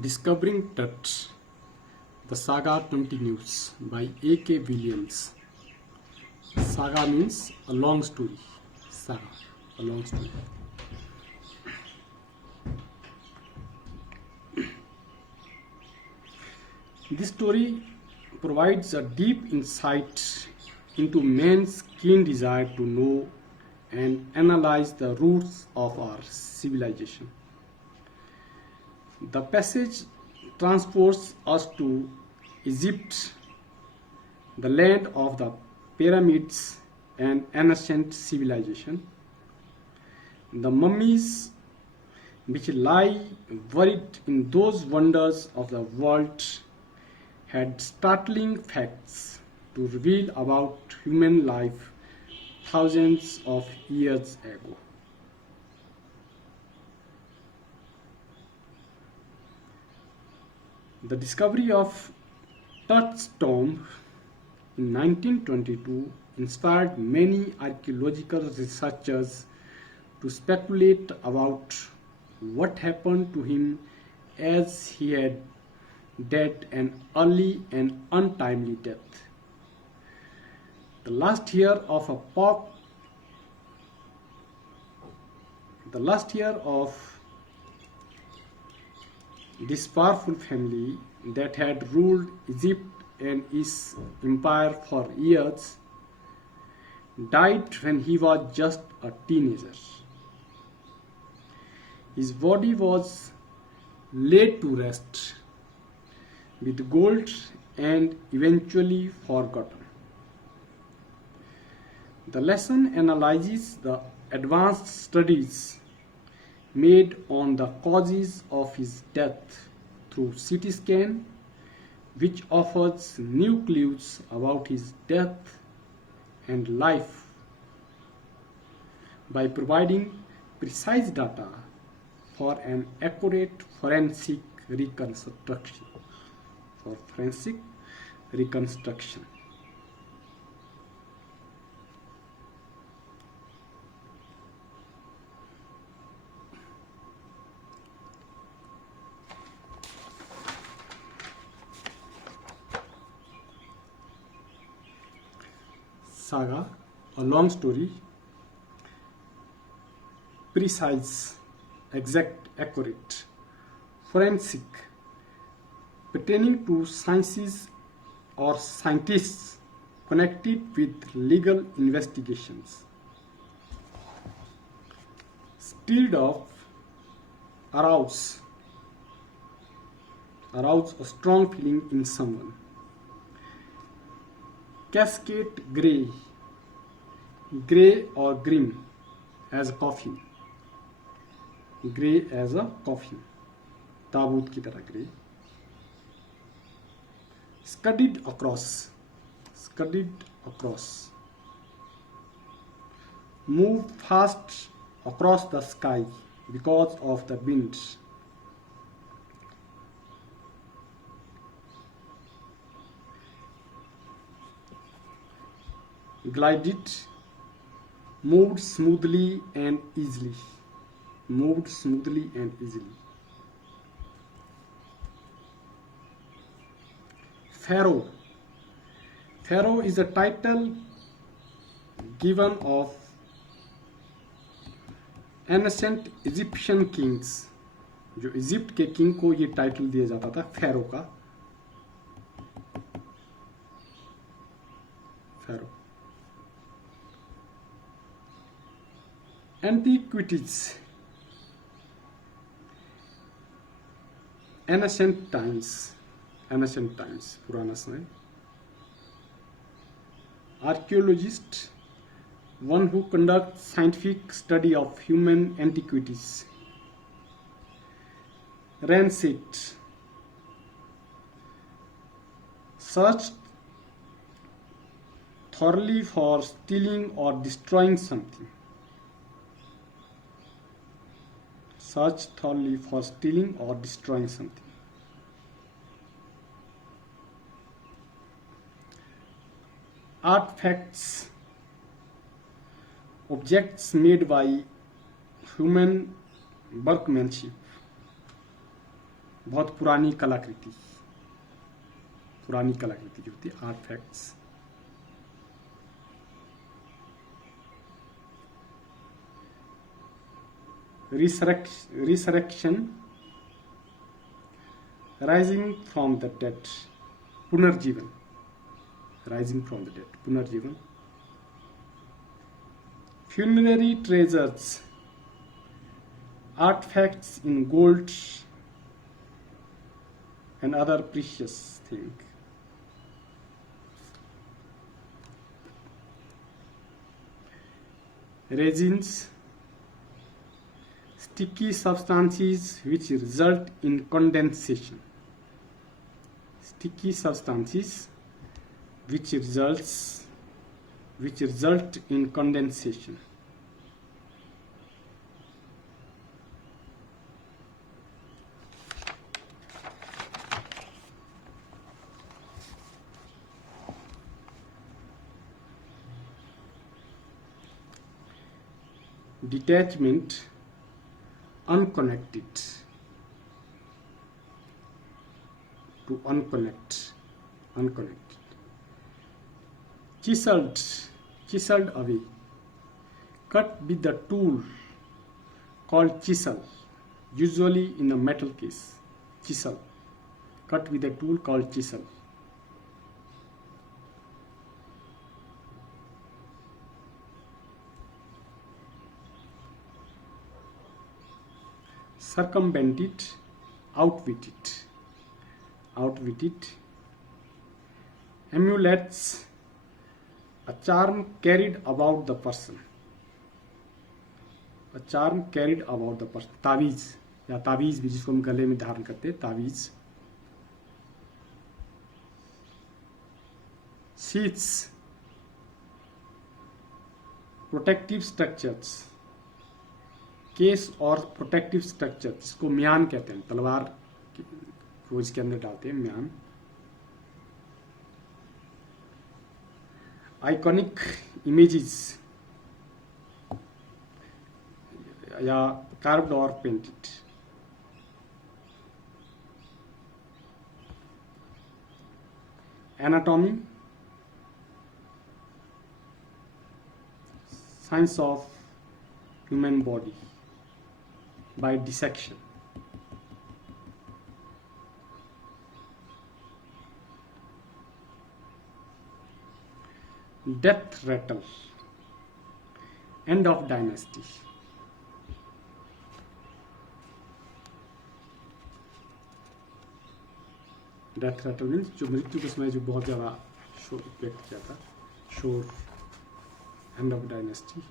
Discovering Tut, the saga continues by A.K. Williams. Saga means a long story. Saga, a long story. This story provides a deep insight into man's keen desire to know and analyze the roots of our civilization. The passage transports us to Egypt, the land of the pyramids and ancient civilization. The mummies which lie buried in those wonders of the world had startling facts to reveal about human life thousands of years ago. The discovery of Tut's tomb in 1922 inspired many archaeological researchers to speculate about what happened to him as he had died an early and untimely death. The last year of a pop the last year of this powerful family that had ruled Egypt and its empire for years died when he was just a teenager. His body was laid to rest with gold and eventually forgotten. The lesson analyzes the advanced studies made on the causes of his death through CT scan, which offers new clues about his death and life by providing precise data for an accurate forensic reconstruction. Saga, a long story, precise, exact, accurate, forensic, pertaining to sciences or scientists connected with legal investigations. Stirred of arouse a strong feeling in someone. Cascade grey or grim as a coffin, grey as a coffin, ताबूत की तरह grey. Scudded across, move fast across the sky because of the wind. Glided, moved smoothly and easily. Pharaoh is a title given of ancient Egyptian kings. जो इजिप्ट के किंग को ये टाइटल दिया जाता था फेरो का. फेरो. Antiquities, ancient times, पुराना समय. Archaeologist, one who conducts scientific study of human antiquities. Rancid, searched thoroughly for stealing or destroying something. Artifacts, objects made by human workmanship. बहुत पुरानी कलाकृति जो होती है, artifacts. Resurrection, rising from the dead, पुनर्जीवन, rising from the dead, पुनर्जीवन। Funerary treasures, artifacts in gold and other precious things. Resins, sticky substances which result in condensation. Sticky substances which result in condensation. Detachment, unconnected, to unconnect, chiseled away, cut with the tool called chisel, usually in a metal case. Chisel, cut with a tool called chisel. Circumvent it, outwit it. Amulets, a charm carried about the person. तावीज या तावीज भी जिसको हम गले में धारण करते हैं, तावीज। शीट्स, प्रोटेक्टिव स्ट्रक्चर्स, केस और प्रोटेक्टिव स्ट्रक्चर जिसको म्यान कहते हैं, तलवार को इसके अंदर डालते हैं, म्यान। आइकॉनिक इमेजेस या कार्व्ड और painted. Anatomy, science of human body by dissection. Death rattle, end of dynasty. Death Ratle मीन्स जो मृत्यु के समय जो बहुत ज़्यादा शोर व्यक्त किया था, शोर, end of dynasty.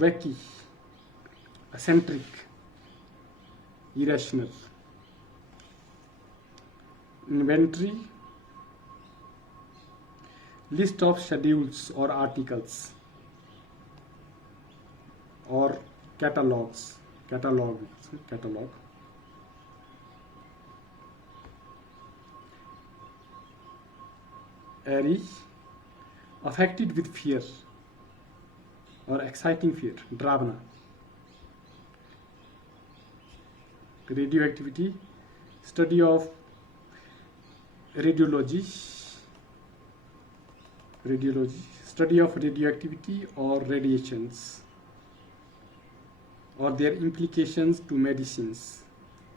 wacky, eccentric, irrational. Inventory, list of schedules or articles, or catalogs, catalog. Airy, affected with fear or exciting fear, drabna. Radioactivity, study of radiology, study of radioactivity or radiations or their implications to medicines,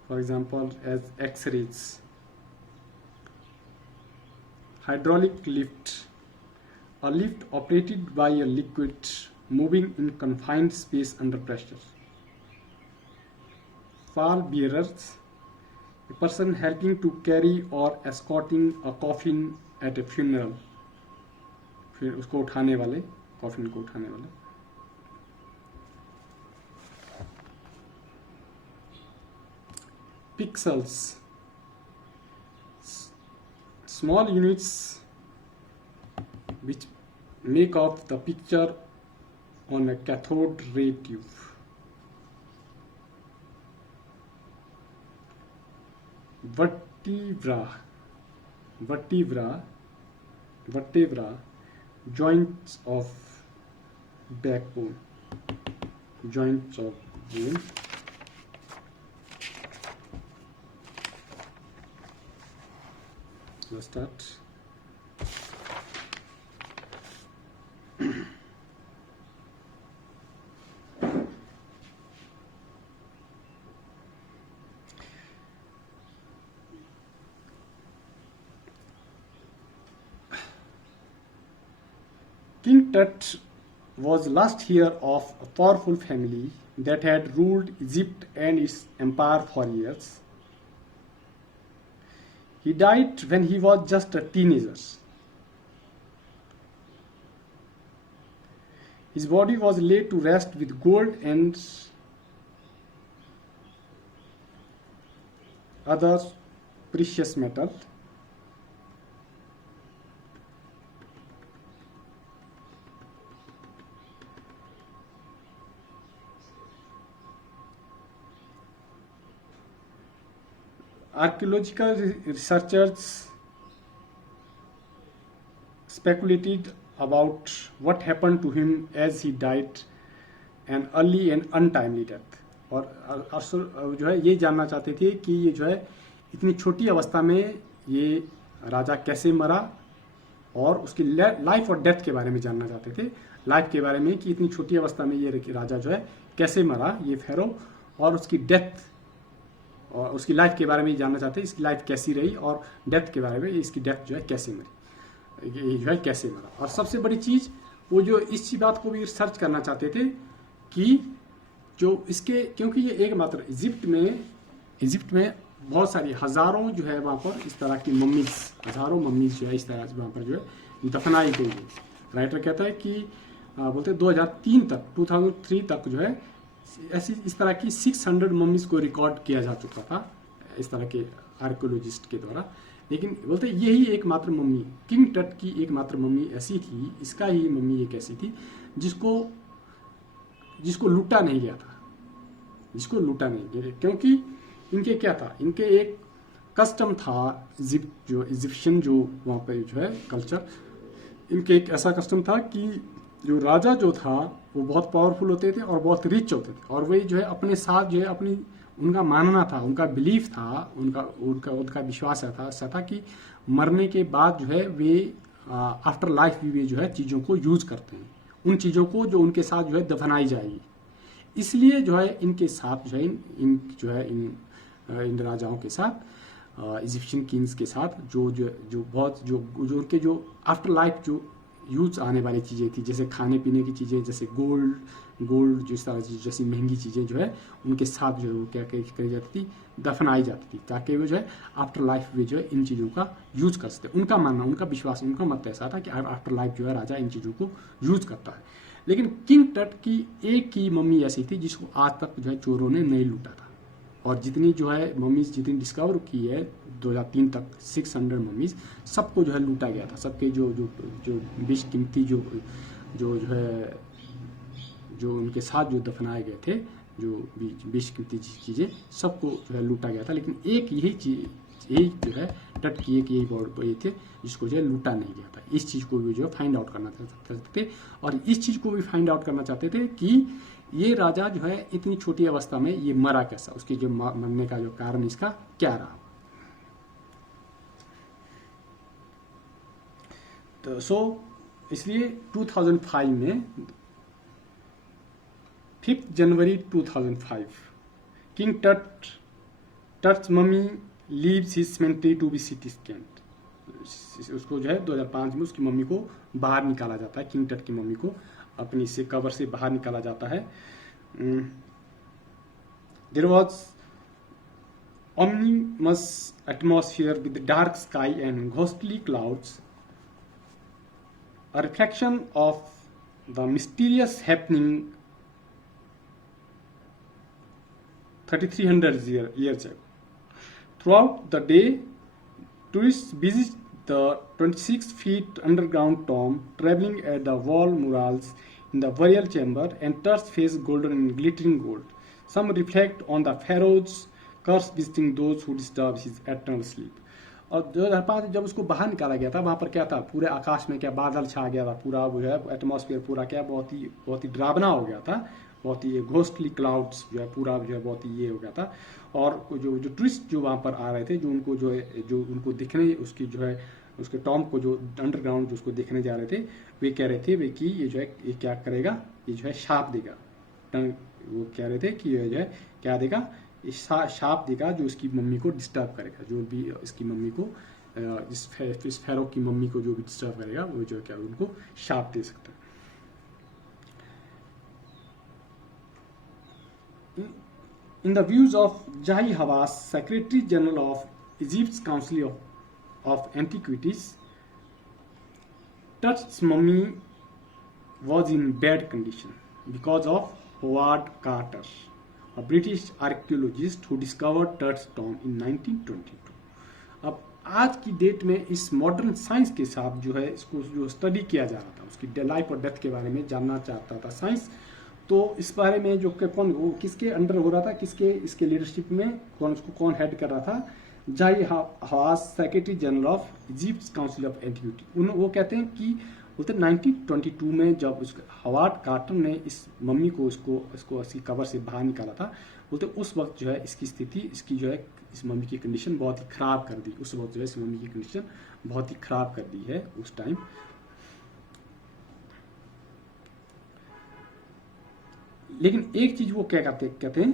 for example as X-rays. Hydraulic lift, a lift operated by a liquid moving in confined space under pressure. Pall bearers, a person helping to carry or escorting a coffin at a funeral. फिर उसको उठाने वाले, कॉफिन को उठाने वाले। Pixels, small units which make up the picture on a cathode ray tube. Vertebra, joints of backbone. joints of bone. Let's start. King Tut was last heir of a powerful family that had ruled Egypt and its empire for years. He died when he was just a teenager. His body was laid to rest with gold and other precious metal. Archaeological researchers speculated about what happened to him as he died an early and untimely death. और जो है ये जानना चाहते थे कि ये जो है इतनी छोटी अवस्था में ये राजा कैसे मरा, और उसकी लाइफ और डेथ के बारे में जानना चाहते थे. लाइफ के बारे में कि इतनी छोटी अवस्था में ये राजा जो है कैसे मरा, ये फेरो, और उसकी डेथ और उसकी लाइफ के बारे में जानना चाहते हैं, इसकी लाइफ कैसी रही, और डेथ के बारे में इसकी डेथ जो है कैसे मरी, ये जो है कैसे मरा. और सबसे बड़ी चीज़ वो जो इस बात को भी रिसर्च करना चाहते थे कि जो इसके, क्योंकि ये एकमात्र इजिप्ट में बहुत सारी हज़ारों जो है वहाँ पर इस तरह की मम्मीज, हज़ारों मम्मीज जो है इस तरह से वहाँ पर जो है दफनाई गई है. राइटर कहता है कि बोलते 2003 तक 2003 तक जो है ऐसी इस तरह की 600 मम्मीज को रिकॉर्ड किया जा चुका था इस तरह के आर्कियोलॉजिस्ट के द्वारा. लेकिन बोलते यही एकमात्र मम्मी, किंग टट की एकमात्र मम्मी ऐसी थी, इसका ही मम्मी एक ऐसी थी जिसको लूटा नहीं गया था, क्योंकि इनके क्या था, इनके एक कस्टम था, इजिप्शियन जो वहाँ पर जो है कल्चर, इनके एक ऐसा कस्टम था कि जो राजा जो था वो बहुत पावरफुल होते थे और बहुत रिच होते थे, और वही जो है अपने साथ जो है अपनी, उनका मानना था, उनका बिलीफ था, उनका विश्वास ऐसा था कि मरने के बाद जो है वे आफ्टर लाइफ भी वे जो है चीज़ों को यूज करते हैं, उन चीज़ों को जो उनके साथ जो है दफनाई जाएगी. इसलिए जो है इनके साथ जो है इन राजाओं के साथ, इजिप्शियन किंग्स के साथ जो उनके जो आफ्टर लाइफ जो यूज आने वाली चीज़ें थी, जैसे खाने पीने की चीज़ें, जैसे गोल्ड जिस तरह की जैसी महंगी चीज़ें जो है उनके साथ जो है वो क्या करी जाती थी, दफनाई जाती थी, ताकि वो जो है आफ्टर लाइफ में जो है इन चीज़ों का यूज कर सकते. उनका मानना, उनका विश्वास, उनका मत ऐसा था कि आफ्टर लाइफ जो है राजा इन चीज़ों को यूज करता है. लेकिन किंग टट की एक ही मम्मी ऐसी थी जिसको आज तक जो है चोरों ने नहीं लूटा था, और जितनी जो है मम्मीज जितनी डिस्कवर की है 2003 तक 600 मम्मीज, सबको जो है लूटा गया था. सबके जो बेशकीमती जो है जो उनके साथ जो दफनाए गए थे, जो बेशकीमती चीज़ें, सबको जो है लूटा गया था. लेकिन एक यही जो है टट की एक यही थे जिसको जो है लूटा नहीं गया था. इस चीज़ को भी जो है फाइंड आउट करना चाहते थे, और इस चीज़ को भी फाइंड आउट करना चाहते थे कि ये राजा जो है इतनी छोटी अवस्था में ये मरा कैसा, उसके जो मरने का जो कारण इसका क्या रहा. तो इसलिए 2005 में 5 जनवरी 2005 king Tut's mummy leaves his cemetery to be CT scanned. उसको जो है 2005 में उसकी मम्मी को बाहर निकाला जाता है, किंग टट की मम्मी को अपनी से कबर से बाहर निकाला जाता है. There was ominous atmosphere with dark sky and ghostly clouds, a reflection of the mysterious happening 3,300 years ago. Throughout the day, tourists visit the 26 feet underground tomb, traveling at the wall murals in the burial chamber, and Tut's face golden and glittering gold. Some reflect on the pharaoh's curse visiting those who disturb his eternal sleep. और 2005 जब उसको बाहर निकाला गया था, वहाँ पर क्या था, पूरे आकाश में क्या बादल छा गया था, पूरा वो है एटमॉस्फेयर पूरा क्या बहुत ही डरावना हो गया था. बहुत ही घोस्टली क्लाउड्स जो है पूरा जो है बहुत ही ये हो गया था। और जो जो टूरिस्ट जो वहाँ पर आ रहे थे, जो उनको जो है जो उनको दिखने उसकी जो है उसके टॉम को जो अंडरग्राउंड जो उसको देखने जा रहे थे, वे कह रहे थे वे कि ये जो है ये क्या करेगा, ये जो है शाप देगा। वो कह रहे थे कि ये जो है क्या देगा, शाप देगा जो इसकी मम्मी को डिस्टर्ब करेगा, जो भी इसकी मम्मी को इस फेरो की मम्मी को जो भी डिस्टर्ब करेगा वो जो क्या उनको शाप दे सकता है। In the views of Jahi Hawass, Secretary General of Egypt's Council of Antiquities, Tut's mummy was in bad condition because of Howard Carter, a British archaeologist who discovered Tut's tomb in 1922. अब आज की डेट में इस modern science के साथ जो है इसको जो स्टडी किया जा रहा था, उसकी लाइफ और डेथ के बारे में जानना चाहता था साइंस, तो इस बारे में जो कौन वो किसके अंडर हो रहा था, किसके इसके लीडरशिप में कौन हेड कर रहा था, Zahi Hawass, secretary general of Egypt council of antiquity. वो कहते हैं कि बोलते 1922 में जब हवार्ड कार्टर ने इस मम्मी को इसको इसकी कवर से बाहर निकाला था, बोलते उस वक्त जो है इसकी स्थिति इसकी जो है इस मम्मी की कंडीशन बहुत ही खराब कर दी। उस वक्त जो है इस मम्मी की कंडीशन बहुत ही खराब कर दी है उस टाइम। लेकिन एक चीज वो क्या कहते हैं,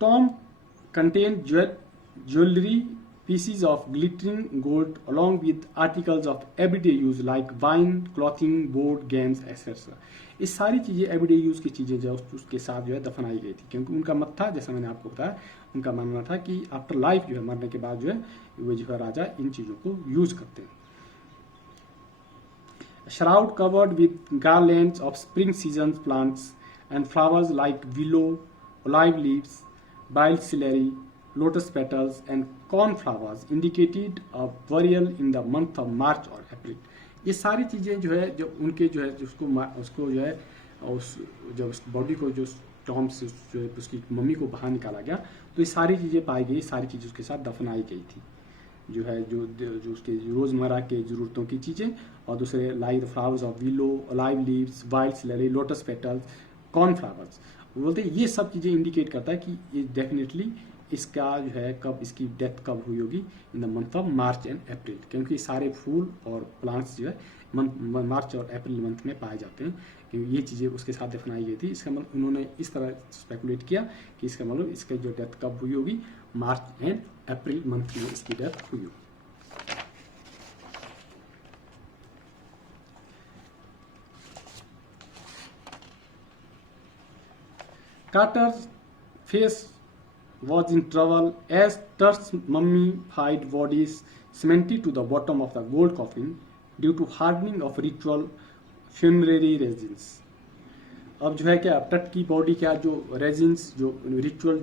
Tom contain jewellery pieces of glittering gold along with articles of everyday use like wine, clothing, board games, etc. ये सारी चीजें एवरीडे यूज की चीजें जो उसके साथ जो है दफनाई गई थी, क्योंकि उनका मत था, जैसा मैंने आपको बताया, उनका मानना था कि आफ्टर लाइफ जो है मरने के बाद जो है वो जो है राजा इन चीजों को यूज करते हैं। Shroud covered with garlands of spring season plants and flowers like willow, olive leaves, wild celery, lotus petals and cornflowers indicated a burial in the month of March or April. ये सारी चीज़ें जो है जो उनके जो है उसको जो है जब उस बॉडी को जो टॉम से जो है उसकी मम्मी को बाहर निकाला गया, तो ये सारी चीज़ें पाई गई, सारी चीज़ें उसके साथ दफनाई गई थी, जो है जो उसके रोज़मर्रा के ज़रूरतों की चीज़ें, और दूसरे like the flowers of willow, olive leaves, wild celery, lotus petals, cornflowers. बोलते हैं ये सब चीज़ें इंडिकेट करता है कि ये डेफिनेटली इसका जो है कब इसकी डेथ कब हुई होगी, in the month of March and April, क्योंकि सारे फूल और प्लांट्स जो है मार्च और अप्रैल मंथ में पाए जाते हैं, क्योंकि ये चीज़ें उसके साथ दफनाई गई थी। इसका मतलब उन्होंने इस तरह स्पेकुलेट किया कि इसका मतलब इसका जो डेथ कब हुई होगी, मार्च एंड अप्रैल मंथ में इसकी डेथ हुई होगी। Carter's face was in trouble as Tut's mummified body cemented to the bottom of the gold coffin due to hardening of ritual funerary resins. अब जो है क्या टट की बॉडी क्या जो रेजिन्स जो रिचुअल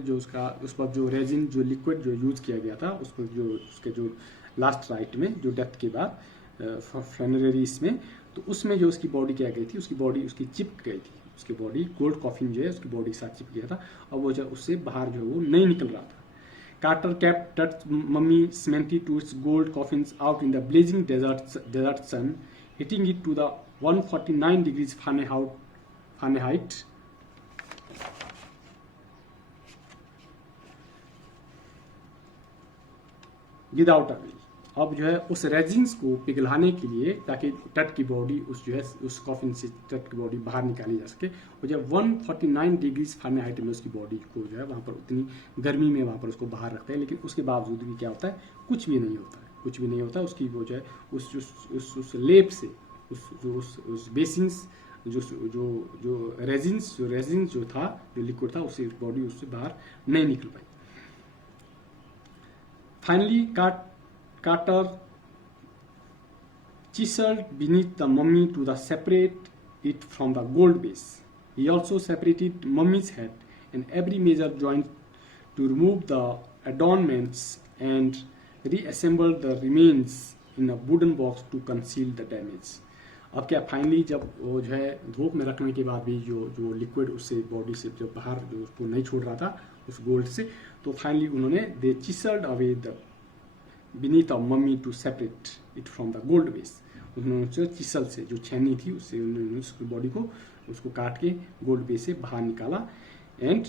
जो उसका उस पर जो रेजिन जो लिक्विड जो यूज किया गया था उस पर जो उसके जो लास्ट राइट में जो डेथ के बाद फ्यूनरेरीज में, तो उसमें जो उसकी बॉडी क्या गई थी, उसकी बॉडी उसकी चिपक गई थी, उसकी बॉडी गोल्ड कॉफिन जो है उसकी बॉडी के साथ चिपक गया था, और वो जो उससे बाहर जो है वो नहीं निकल रहा था। Carter kept Tut's mummy cemented to its gold coffins out in the blazing desert sun, heating it to the 149 degrees Fahrenheit without avail. अब जो है उस रेजिन्स को पिघलाने के लिए ताकि टट की बॉडी उस जो है उस कॉफिन से टट की बॉडी बाहर निकाली जा सके, वो जो 149 डिग्रीज फ़ारेनहाइट में उसकी बॉडी को जो है वहाँ पर उतनी गर्मी में वहाँ पर उसको बाहर रखते हैं, लेकिन उसके बावजूद भी क्या होता है, कुछ भी नहीं होता है, कुछ भी नहीं होता। उसकी वो जो है उस लेप से उस बेसिंस जो रेजिन्स जो था जो लिक्विड था उससे बॉडी उससे बाहर नहीं निकल पाई। Finally Carter chiseled beneath the mummy to separate it from the gold base. He also separated mummy's head and every major joint to remove the adornments and reassembled the remains in a wooden box to conceal the damage. अब क्या फाइनली जब वो जो है धूप में रखने के बाद भी जो लिक्विड उससे बॉडी से जो बाहर जो उसको नहीं छोड़ रहा था उस गोल्ड से, तो फाइनली उन्होंने they chiseled away the beneath a mummy to separate it from the gold base. उन्होंने चिसल से जो छेनी थी उससे उन्होंने उसकी बॉडी को उसको काट के गोल्ड बेस से बाहर निकाला. And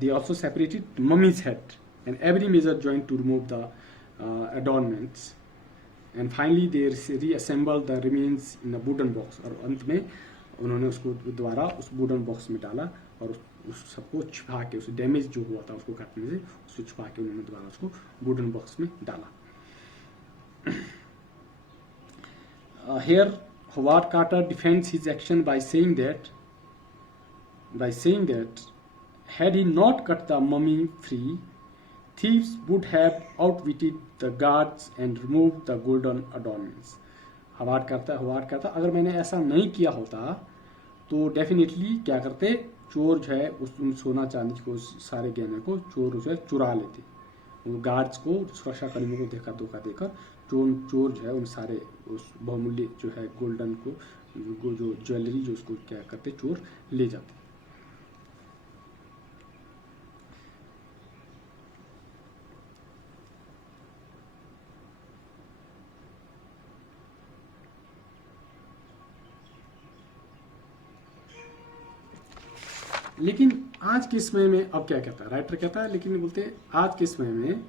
they also separated mummy's head and every major joint to remove the adornments. And finally they reassembled the remains in a wooden box. और अंत में उन्होंने उसको दोबारा उस वुडन बॉक्स में डाला और उस सबको छुपा के, उस डैमेज जो हुआ था उसको काटने से उसको छुपा के उन्होंने दोबारा उसको वुडन बॉक्स में डाला. Here Howard Carter defends his action by saying that had he not cut the mummy free, thieves would have outwitted the guards and removed the golden adornments. Harvard करता अगर मैंने ऐसा नहीं किया होता तो डेफिनेटली क्या करते, चोर जो है उस सोना चांदी को, सारे गहने को चोर जो है चुरा लेते. वो गार्ड्स को, सुरक्षा कर्मियों को धोखा देकर चोर जो है उन सारे उस बहुमूल्य जो है गोल्डन को, जो ज्वेलरी जो उसको क्या करते, चोर ले जाते. लेकिन आज के समय में अब क्या कहता है, राइटर कहता है, लेकिन बोलते हैं आज के समय में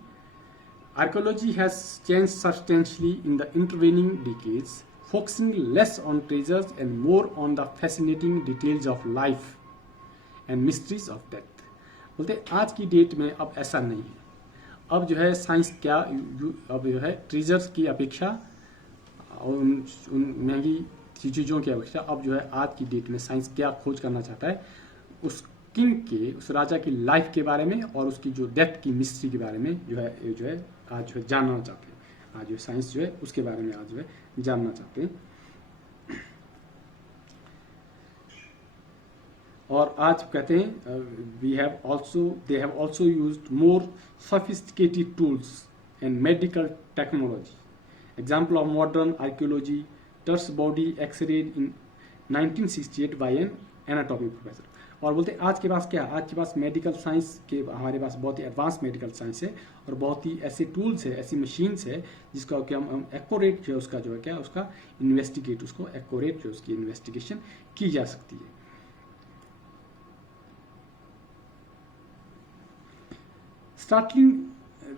archaeology has change substantially in the intervening decades, focusing less on treasures and more on the fascinating details of life and mysteries of death. बोलते आज की डेट में अब ऐसा नहीं है. अब जो है साइंस क्या, अब जो है ट्रेजर्स की अपेक्षा और उन महंगी चीज़ों की अपेक्षा अब जो है आज की डेट में साइंस क्या खोज करना चाहता है, उस किंग के, उस राजा की लाइफ के बारे में और उसकी जो डेथ की मिस्ट्री के बारे में जो है आज जो है जानना चाहते हैं. आज जो साइंस जो है उसके बारे में आज जो है जानना चाहते हैं. और आज कहते हैं they have also used more sophisticated tools and medical technology. Example of modern archaeology, Tut's body x-rayed in 1968 by an anatomy professor. और बोलते हैं आज के पास क्या, आज के पास मेडिकल साइंस के, हमारे पास बहुत ही एडवांस मेडिकल साइंस है और बहुत ही ऐसे टूल्स है, ऐसी मशीन्स है जिसका कि हम एक्यूरेट जो है उसका जो है क्या, उसका इन्वेस्टिगेट, उसको एक्यूरेट जो उसकी इन्वेस्टिगेशन की जा सकती है.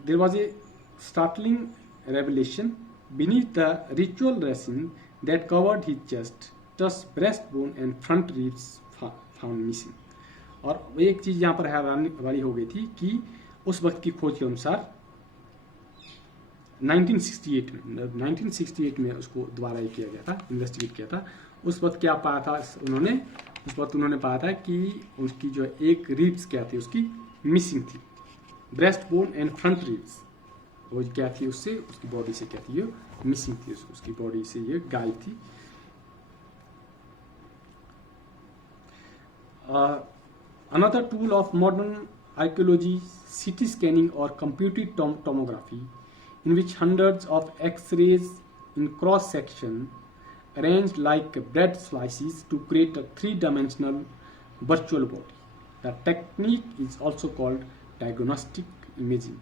There was a startling revelation beneath the ritual dressing that covered his chest. Thus, breastbone and front ribs found missing. और एक चीज यहाँ पर हैरानी वाली हो गई थी कि उस वक्त की खोज के अनुसार 1968 में उसको दोबारा ये किया गया था, इन्वेस्टिगेट किया था. उस वक्त क्या पाया था उन्होंने, उस वक्त उन्होंने पाया था कि उसकी जो एक रिब्स क्या थी, उसकी मिसिंग थी. Breast bone and front ribs वो क्या थी, उससे उसकी बॉडी से क्या थी, ये मिसिंग थी, उसकी बॉडी से ये गायब थी. Another tool of modern archaeology, CT scanning or computed tomography, in which hundreds of X-rays in cross-section arranged like bread slices to create a three-dimensional virtual body. The technique is also called diagnostic imaging.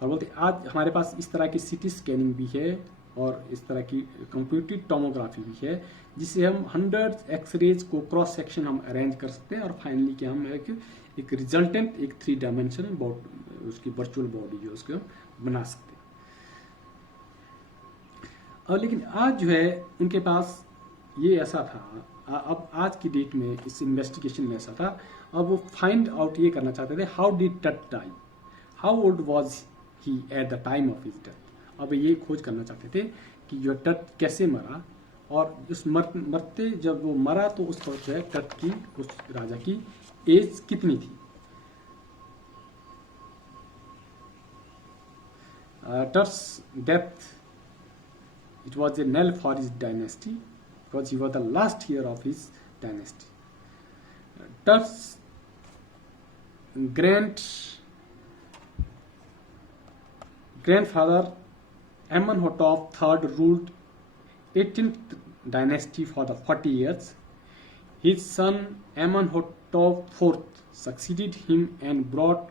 और बोलते आज हमारे पास इस तरह की CT scanning भी है और इस तरह की कंप्यूटेड टोमोग्राफी भी है, जिससे हम 100 एक्सरेज को क्रॉस सेक्शन हम अरेंज कर सकते हैं और फाइनली क्या हम एक रिजल्टेंट, एक 3 डायमेंशनल बॉडी, उसकी वर्चुअल बॉडी जो उसको हम बना सकते हैं. और लेकिन आज जो है उनके पास ये ऐसा था, अब आज की डेट में इस इन्वेस्टिगेशन में ऐसा था, अब वो फाइंड आउट ये करना चाहते थे, how did Tut die, how old was he at the time of his death. अब ये खोज करना चाहते थे कि जो टट कैसे मरा और उस मरते जब वो मरा तो उस वक्त जो है टट की, उस राजा की एज कितनी थी. टट्स death, it was a knell for his dynasty because he was the last heir of his dynasty. Tut's grandfather Amenhotep III ruled 18th dynasty for the 40 years. His son Amenhotep IV succeeded him and brought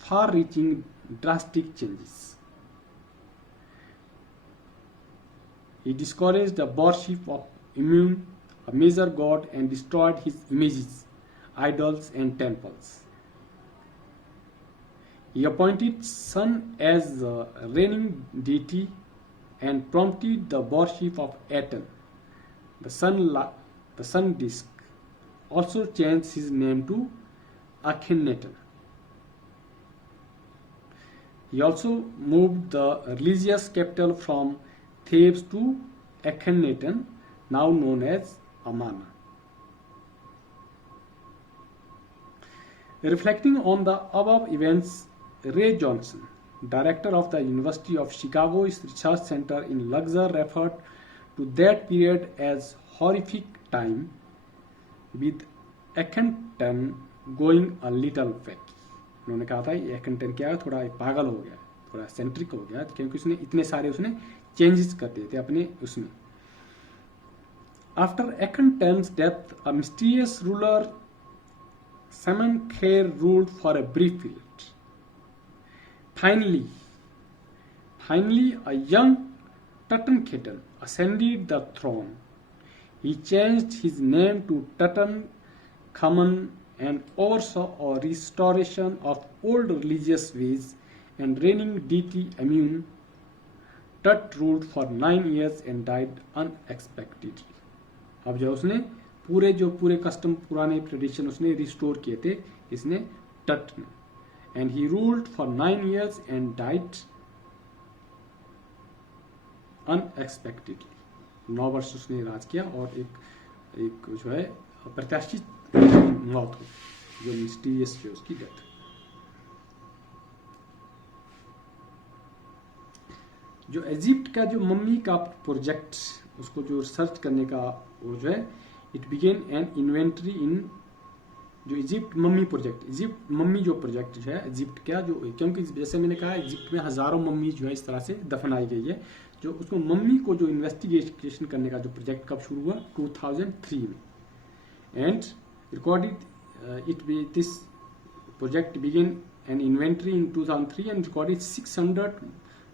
far-reaching drastic changes. He discouraged the worship of immune a major god, and destroyed his images, idols, and temples. He appointed sun as the reigning deity and prompted the worship of Aten, the sun disk. Also changed his name to Akhenaten. He also moved the religious capital from Thebes to Akhenaten, now known as Amarna. Reflecting on the above events, Ray Johnson, director of the University of Chicago's Research Center in Luxor, referred to that period as horrific time, with Akhenaten going a little wacky. उन्होंने कहा था Akhenaten क्या है, थोड़ा पागल हो गया, थोड़ा सेंट्रिक हो गया, क्योंकि उसने इतने सारे चेंजेस कर दिए थे अपने उसमें. After Akhenaten's death, a mysterious ruler Samenkhare ruled for a brief period. Finally, a young Tutankhaten ascended the throne. He changed his name to Tutankhamun and oversaw a restoration of old religious ways and reigning deity Amun. Tut ruled for 9 years and died unexpectedly. अब जो उसने पूरे कस्टम पुराने ट्रेडिशन उसने रिस्टोर किए थे इसने टट ने. And he ruled for 9 years and died unexpectedly. 9 वर्ष उसने राज किया और एक जो है प्रत्याशित मौत हुई, जो मिस्टीरियस है उसकी डेथ. जो इजिप्ट का जो मम्मी का प्रोजेक्ट, उसको जो रिसर्च करने का वो जो है, it began an inventory in जो Egypt mummy project. Egypt mummy जो प्रोजेक्ट जो है इजिप्ट का जो, क्योंकि जैसे मैंने कहा इजिप्ट में हजारों मम्मी जो है इस तरह से दफनाई गई है, जो उसको मम्मी को जो इन्वेस्टिगेशन करने का जो प्रोजेक्ट कब शुरू हुआ 2003 में. And recorded it be this project began an inventory in 2003 and recorded 600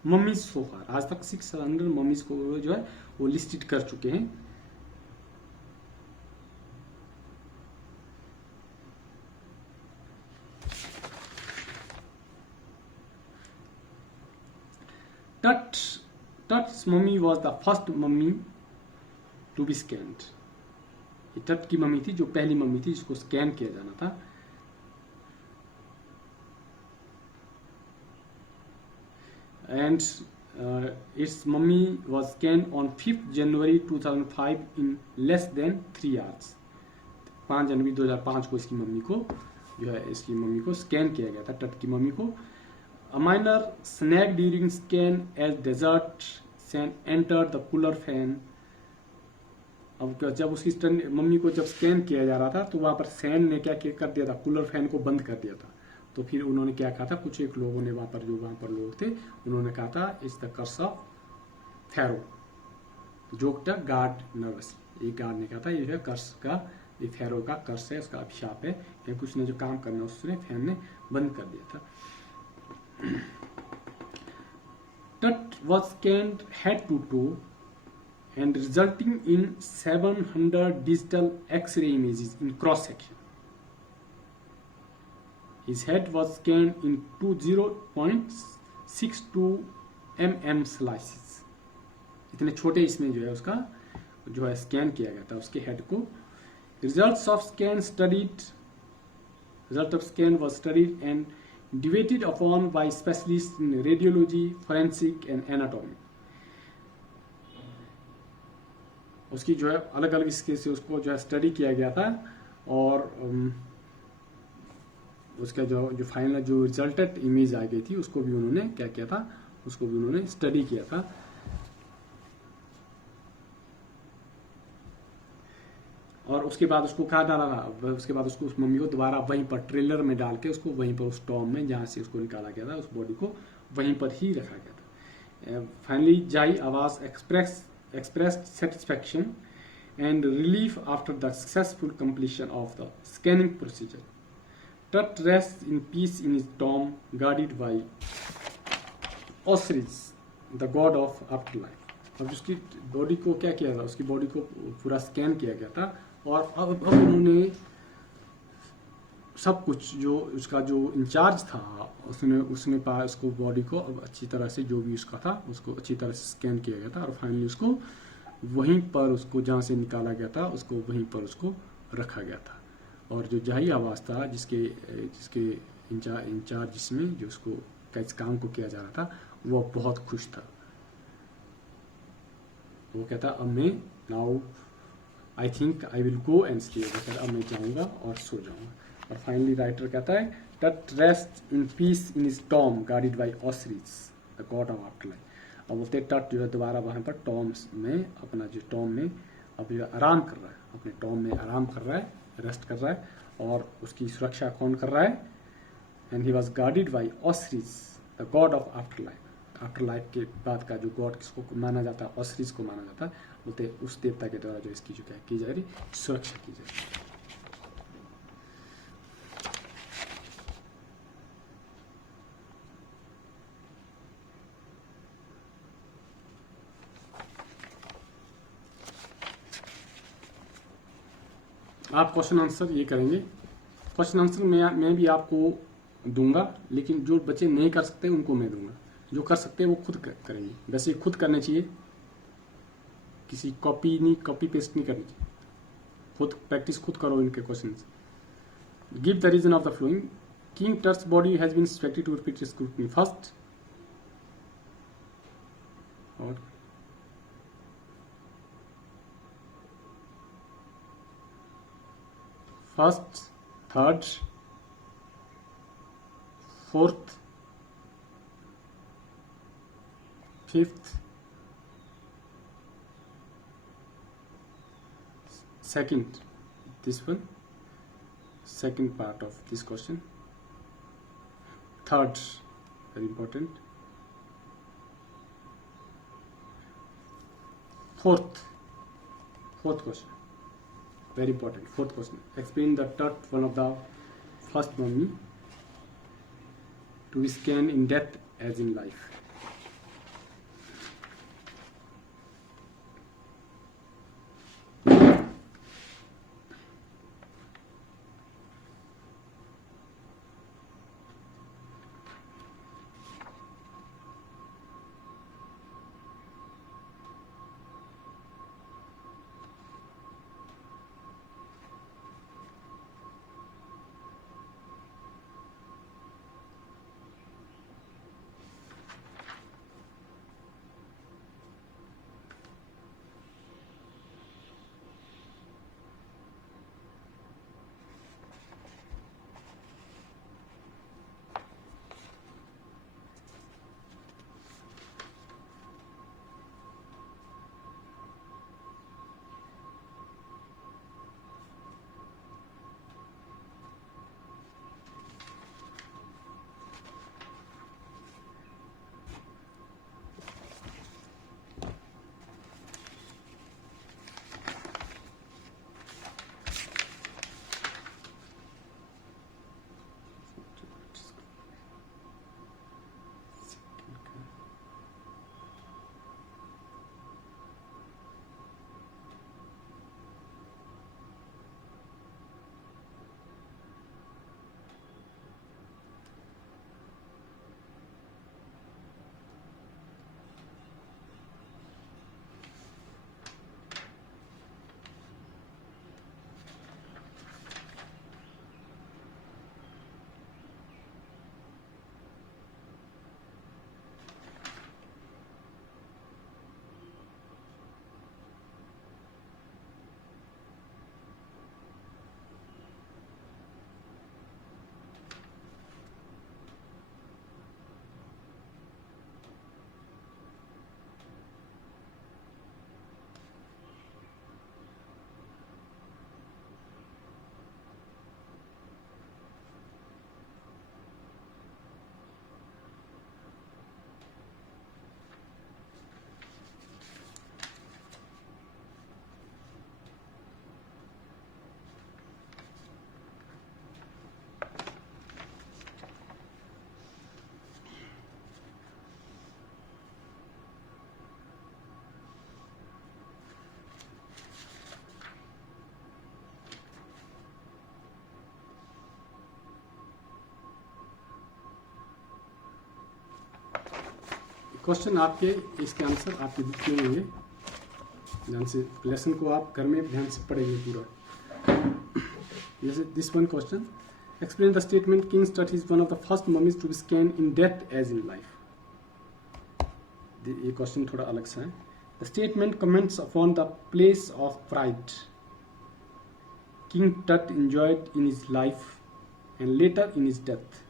mummies so far. आज तक 600 मम्मीज को जो है वो लिस्टेड कर चुके हैं. Tut's mummy was the first mummy to be scanned. ये टट की मम्मी थी जो पहली मम्मी थी जिसको स्कैन किया जाना था. And its mummy was scanned on 5th January 2005 in less than 3 hours. 5 जनवरी 2005 को इसकी मम्मी को जो है इसकी मम्मी को स्कैन किया गया था, टट की मम्मी को. A minor snagged during scan as desert sand entered the cooler fan. अब जब उसकी मम्मी को जब स्कैन किया जा रहा था तो वहां पर सैंड ने क्या कर दिया था, कूलर फैन को बंद कर दिया था. तो फिर उन्होंने क्या कहा था, कुछ एक लोगों ने वहां पर लोग थे, उन्होंने कहा था it's the curse of Pharaoh, joke the guard nervous. एक गार्ड ने कहा था ये है कर्स का, ये फेरो का कर्स है, उसका अभिशाप है, क्योंकि उसने जो काम करना उसने फैन ने बंद कर दिया था. Tut was scanned head to toe and resulting in 700 digital X-ray images in cross section. His head was scanned in 0.62 mm slices. इतने छोटे इसमें जो है उसका जो है स्कैन किया गया था उसके हेड को. Result of scan was studied and debated upon by specialists in radiology, forensic and anatomy. उसकी जो है अलग अलग इसके से उसको जो है स्टडी किया गया था और उसका जो फाइनल जो रिजल्टेड इमेज आ गई थी उसको भी उन्होंने क्या किया था, उसको भी उन्होंने स्टडी किया था. और उसके बाद उसको कहा डाला था, उसके बाद उसको उस मम्मी को दोबारा वहीं पर ट्रेलर में डाल के उसको वहीं पर उस टॉम में जहाँ से उसको निकाला गया था उस बॉडी को वहीं पर ही रखा गया था. फाइनली जाई आवाज expressed satisfaction and relief after the successful completion of the scanning procedure. Tut rests in peace in his tomb guarded by Osiris, the god of afterlife. अब उसकी बॉडी को क्या किया था, उसकी बॉडी को पूरा स्कैन किया गया था, और अब उन्होंने सब कुछ जो उसका जो इंचार्ज था उसने उसने पाया उसको बॉडी को अब अच्छी तरह से जो भी उसका था उसको अच्छी तरह से स्कैन किया गया था, और फाइनली उसको वहीं पर उसको जहाँ से निकाला गया था उसको वहीं पर उसको रखा गया था। और जो जाही आवाज़ था जिसके जिसके इंचार्ज जिसमें जो उसको इस काम को किया जा रहा था वो बहुत खुश था। वो कहता अब मैं now I think I will go and stay, वो कहता अब मैं जाऊँगा और सो जाऊँगा। और फाइनली राइटर कहता है that rest in peace in is tomb guided by Osiris the god of after life. अब बोलते टट जो है दोबारा वहाँ पर टॉम्स में अपना जो टॉम में अब जो आराम कर रहा है, अपने टॉम में आराम कर रहा है, रेस्ट कर रहा है, और उसकी सुरक्षा कौन कर रहा है? And he was guarded by Osiris the god of after life. After life के बाद का जो गॉड किसको माना जाता है? ऑसरीज को माना जाता है। बोलते उस देवता के द्वारा जो इसकी जो क्या की जा रही सुरक्षा की जा रही। आप क्वेश्चन आंसर ये करेंगे। क्वेश्चन आंसर मैं भी आपको दूंगा, लेकिन जो बच्चे नहीं कर सकते उनको मैं दूंगा। जो कर सकते हैं वो खुद करेंगे। वैसे खुद करने चाहिए, किसी कॉपी पेस्ट नहीं करनी चाहिए। खुद प्रैक्टिस खुद करो इनके question. Give the reason of the flowing. King Tut's body has been subjected to repeat scrutiny first और first, third, fourth, fifth, second, this one, second part of this question, third, very important, fourth question, very important, fourth question, explain the third one of the first mummy to be scanned in death as in life. Question आपके, इसके आंसर आपकी बुक में होंगे। ध्यान से लेसन को आप घर में ध्यान से पढ़ेंगे पूरा। जैसे this one question, explain the statement King Tut is one of the first mummies to be scanned in death as in life. ये क्वेश्चन थोड़ा अलग सा है। The statement comments upon the place of pride King Tut enjoyed in his life and later in his death.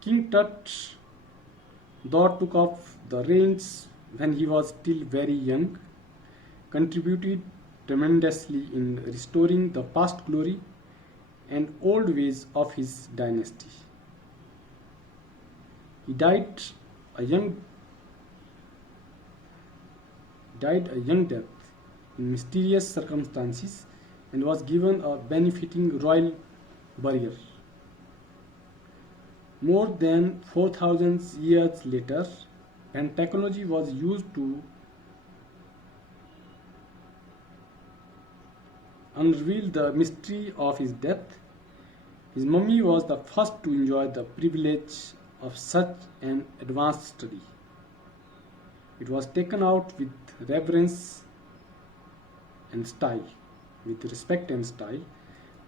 King Tut, though took up the reins when he was still very young, contributed tremendously in restoring the past glory and old ways of his dynasty. He died a young death in mysterious circumstances and was given a benefiting royal burial. More than 4,000 years later, when technology was used to unreveal the mystery of his death, his mummy was the first to enjoy the privilege of such an advanced study. It was taken out with reverence and style, with respect and style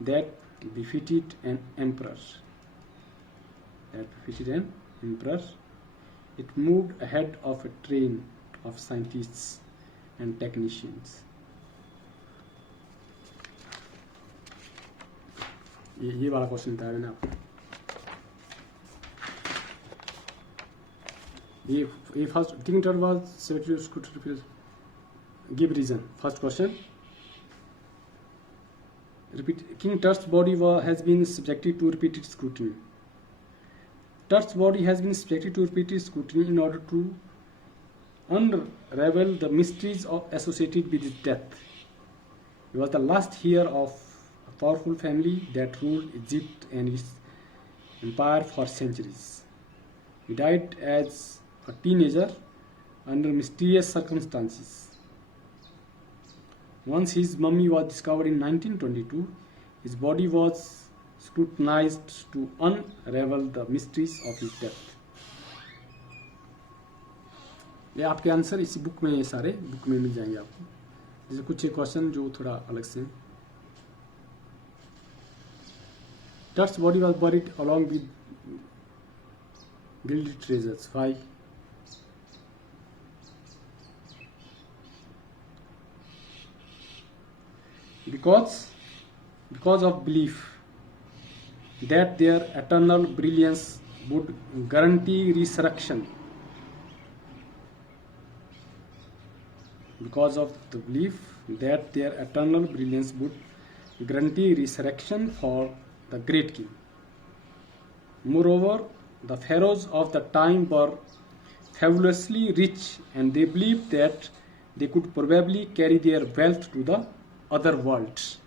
that befitted an emperor. It moved ahead of a train of scientists and technicians. ये वाला क्वेश्चन बताया मैंने आपको। ये first King Tut was selected to scrutiny. Give reason. First question. Repeat. King Tut's body has been subjected to repeated scrutiny. Tut's body has been subjected to repeated scrutiny in order to unravel the mysteries associated with his death. He was the last heir of a powerful family that ruled Egypt and its empire for centuries. He died as a teenager under mysterious circumstances. Once his mummy was discovered in 1922, his body was scrutinized to unravel the mysteries of his death. ये आपके आंसर इसी बुक में, ये सारे बुक में मिल जाएंगे आपको। जैसे कुछ क्वेश्चन जो थोड़ा अलग से। Tut's body was buried along with gilded treasures. Why? Because of belief that their eternal brilliance would guarantee resurrection. Because of the belief that their eternal brilliance would guarantee resurrection for the great king. Moreover, the pharaohs of the time were fabulously rich, and they believed that they could probably carry their wealth to the other worlds.